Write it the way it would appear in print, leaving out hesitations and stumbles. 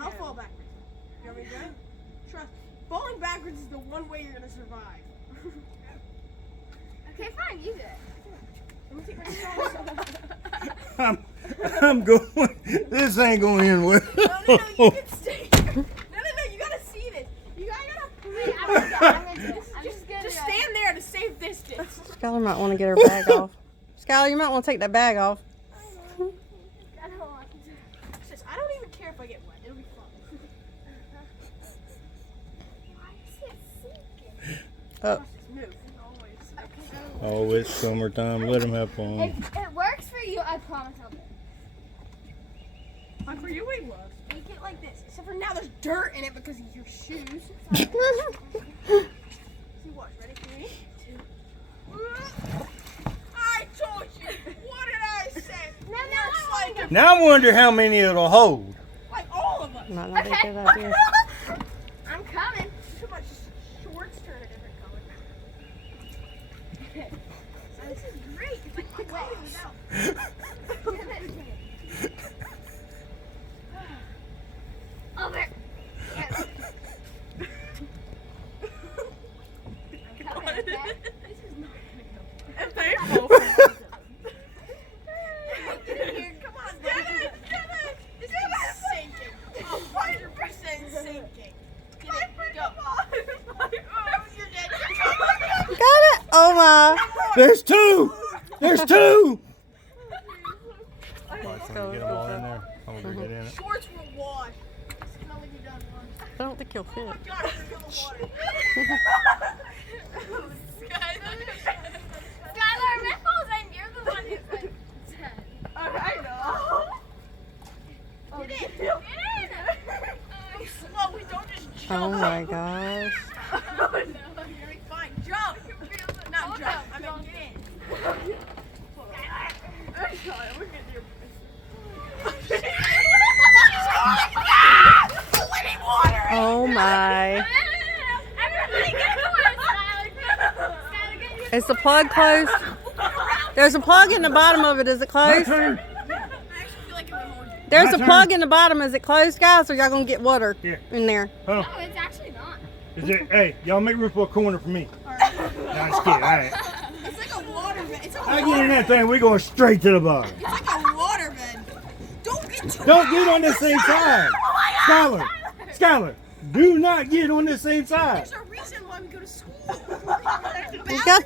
I'll fall backwards. You want me to do it? Trust. Falling backwards is the one way you're gonna survive. Okay, fine, you do it. Let me take my socks off. I'm going. This ain't going to end well. No, you can stay here. No, you gotta see this. You gotta. Wait, I'm gonna do it. Just stand there to save distance. Skylar might want to get her bag off. Skylar, you might want to take that bag off. I don't want to. Sis, I don't even care if I get wet. It'll be fun. Why is it sinking? Oh. Just move. Always. Oh, it's summertime. Let them have fun. If it works for you, I promise I'll do it. Like for you, it was. Make it like this. Except for now, there's dirt in it because of your shoes. See what? Ready? 3, 2. I told you. What did I say? No, Like, Now I wonder how many it'll hold. like all of us. Might not be a good idea. I'm coming. Too much shorts turn a different color. So this is great. It's like my clothing without. Over. Yes. I'm coming, okay? This is not gonna go. Painful. Come on, Dennis. This is sinking. 100% sinking. Get it. Go. You're dead. Got it? Oh my. There's two. There's two. Let's Get go. them all in there. I'm gonna get in it. Shorts will wash. Can only be done once. I don't think you'll fit. Oh my God, I'm gonna the water. Skylar, Riffles, and you're the one who's like 10. I know. Get in. Get in! Slowly, don't just jump. Oh my gosh. Oh no, you're gonna be fine. Jump. Not Oh, jump. no, I mean, don't. get in. Skylar, look at your. Living water. Oh my. Everybody get the one, Skylar. Skylar, get your Is the plug closed? There's a plug in the bottom of it. Is it My closed? turn. I actually feel like it would hold you. There's My a turn. plug in the bottom. Is it closed, guys? Or y'all gonna get water Here. in there? Oh, No, it's actually not. is it? Hey, y'all make room for a corner for me. Alright. Nah, just kidding. All right. It's like a water bed. It's like I get in that thing. We're going straight to the bottom. It's like a water bed. Don't get too Don't get on the same side. Oh my God. Skylar, do not get on the same side. There's a reason why we go to school. You got